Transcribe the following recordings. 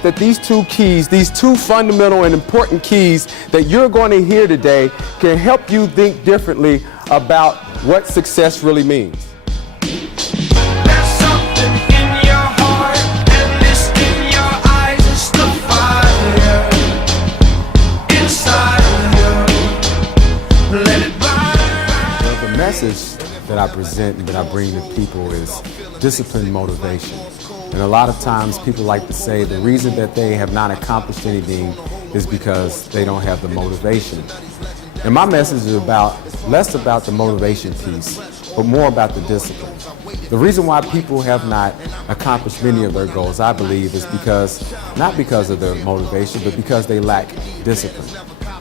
believe that these two keys, these two fundamental and important keys that you're going to hear today can help you think differently about what success really means. The message that I present and that I bring to people is discipline motivation. And a lot of times people like to say the reason that they have not accomplished anything is because they don't have the motivation. And my message is less about the motivation piece, but more about the discipline. The reason why people have not accomplished many of their goals, I believe, is not because of their motivation, but because they lack discipline.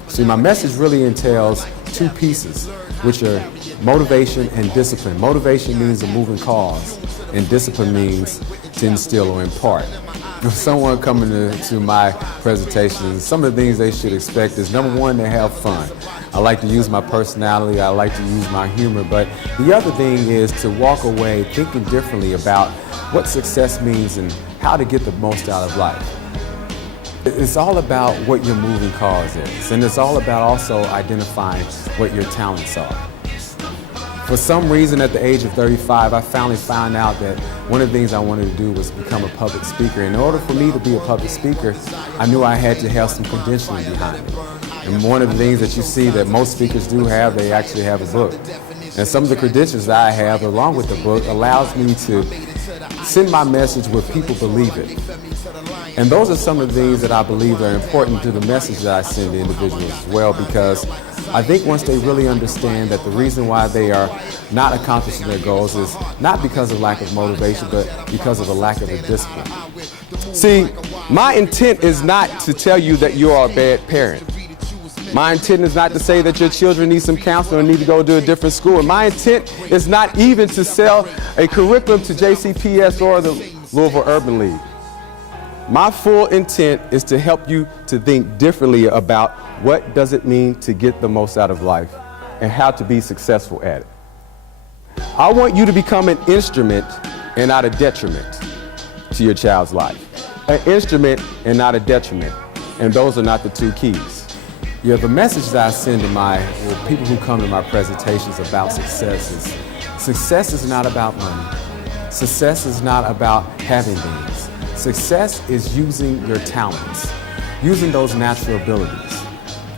See, my message really entails two pieces, which are motivation and discipline. Motivation means a moving cause, and discipline means to instill or impart. If someone coming to my presentation, some of the things they should expect is, number one, to have fun. I like to use my personality, I like to use my humor, but the other thing is to walk away thinking differently about what success means and how to get the most out of life. It's all about what your moving cause is, and it's all about also identifying what your talents are. For some reason, at the age of 35, I finally found out that one of the things I wanted to do was become a public speaker. In order for me to be a public speaker, I knew I had to have some credentialing behind it. And one of the things that you see that most speakers do have, they actually have a book. And some of the credentials that I have, along with the book, allows me to send my message where people believe it. And those are some of the things that I believe are important to the message that I send to individuals as well, because I think once they really understand that the reason why they are not accomplishing their goals is not because of lack of motivation, but because of a lack of a discipline. See, my intent is not to tell you that you are a bad parent. My intent is not to say that your children need some counseling or need to go to a different school. And my intent is not even to sell a curriculum to JCPS or the Louisville Urban League. My full intent is to help you to think differently about what does it mean to get the most out of life and how to be successful at it. I want you to become an instrument and not a detriment to your child's life. An instrument and not a detriment. And those are not the two keys. Yeah, the message that I send to people who come to my presentations about success is not about money. Success is not about having things. Success is using your talents, using those natural abilities.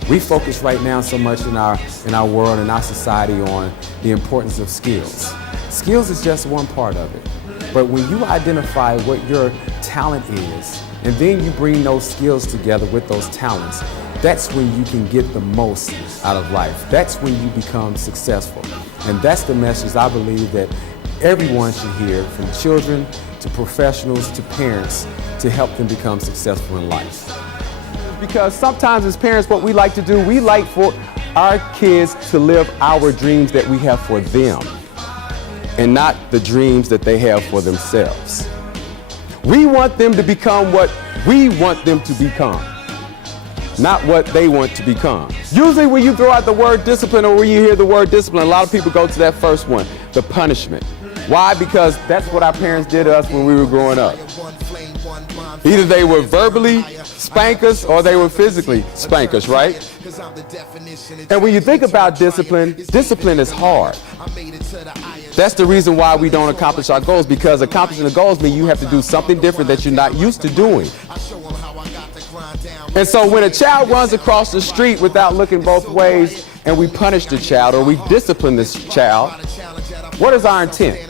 We focus right now so much in our world and our society on the importance of skills. Skills is just one part of it. But when you identify what your talent is, and then you bring those skills together with those talents, that's when you can get the most out of life. That's when you become successful. And that's the message I believe that everyone should hear, from children to professionals to parents, to help them become successful in life. Because sometimes as parents, what we like to do, we like for our kids to live our dreams that we have for them, and not the dreams that they have for themselves. We want them to become what we want them to become, not what they want to become. Usually when you throw out the word discipline, or when you hear the word discipline, a lot of people go to that first one, the punishment. Why? Because that's what our parents did to us when we were growing up. Either they were verbally spank us or they were physically spank us, right? And when you think about discipline, discipline is hard. That's the reason why we don't accomplish our goals, because accomplishing the goals means you have to do something different that you're not used to doing. And so when a child runs across the street without looking both ways, and we punish the child or we discipline this child, what is our intent?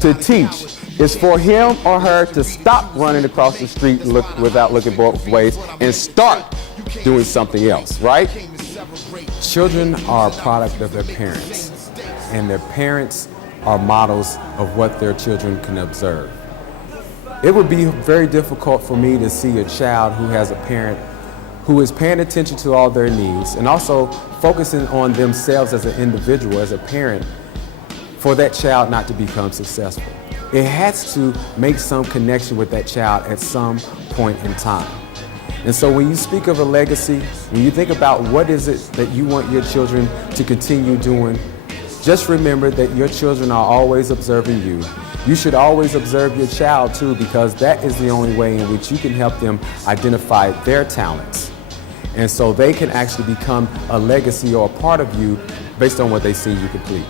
To teach. It's for him or her to stop running across the street without looking both ways and start doing something else, right? Children are a product of their parents, and their parents are models of what their children can observe. It would be very difficult for me to see a child who has a parent who is paying attention to all their needs and also focusing on themselves as an individual, as a parent, for that child not to become successful. It has to make some connection with that child at some point in time. And so when you speak of a legacy, when you think about what is it that you want your children to continue doing, just remember that your children are always observing you, You should always observe your child too, because that is the only way in which you can help them identify their talents. And so they can actually become a legacy or a part of you based on what they see you complete.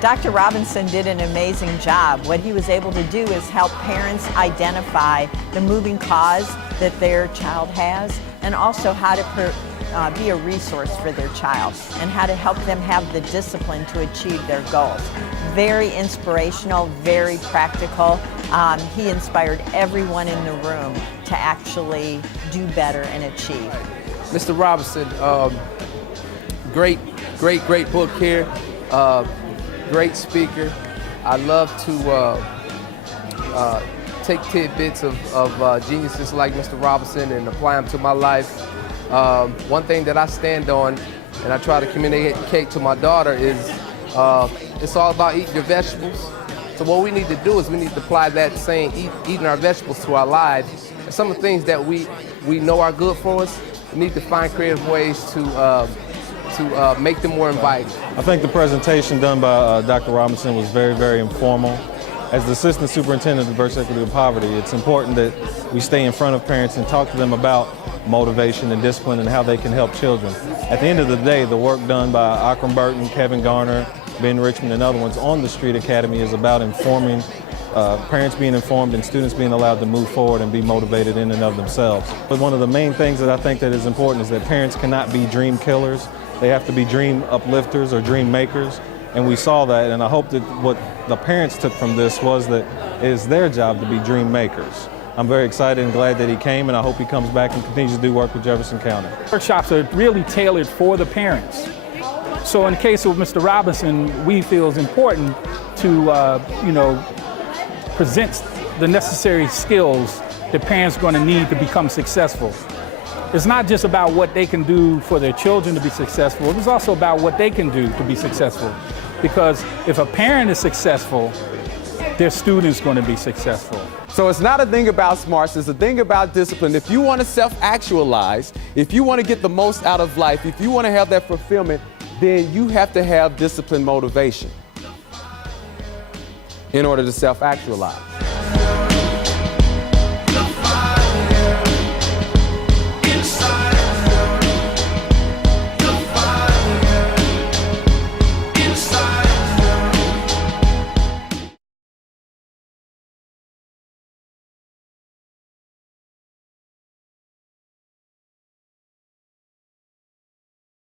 Dr. Robinson did an amazing job. What he was able to do is help parents identify the moving cause that their child has, and also how to be a resource for their child, and how to help them have the discipline to achieve their goals. Very inspirational, very practical. He inspired everyone in the room to actually do better and achieve. Mr. Robinson, great book here. Great speaker. I love to take tidbits of geniuses like Mr. Robinson and apply them to my life. One thing that I stand on and I try to communicate to my daughter is it's all about eating your vegetables. So what we need to do is we need to apply that saying, eating our vegetables, to our lives. And some of the things that we know are good for us, we need to find creative ways to make them more inviting. I think the presentation done by Dr. Robinson was very, very informal. As the Assistant Superintendent of Diversity, Equity, and Poverty, it's important that we stay in front of parents and talk to them about motivation and discipline and how they can help children. At the end of the day, the work done by Akram Burton, Kevin Garner, Ben Richmond, and other ones on the Street Academy is about informing, parents being informed and students being allowed to move forward and be motivated in and of themselves. But one of the main things that I think that is important is that parents cannot be dream killers. They have to be dream uplifters or dream makers, and we saw that, and I hope that what the parents took from this was that it is their job to be dream makers. I'm very excited and glad that he came, and I hope he comes back and continues to do work with Jefferson County. Workshops are really tailored for the parents. So in the case of Mr. Robinson, we feel it's important to present the necessary skills that parents are going to need to become successful. It's not just about what they can do for their children to be successful, it's also about what they can do to be successful. Because if a parent is successful, their student's going to be successful. So it's not a thing about smarts, it's a thing about discipline. If you want to self-actualize, if you want to get the most out of life, if you want to have that fulfillment, then you have to have discipline motivation in order to self-actualize.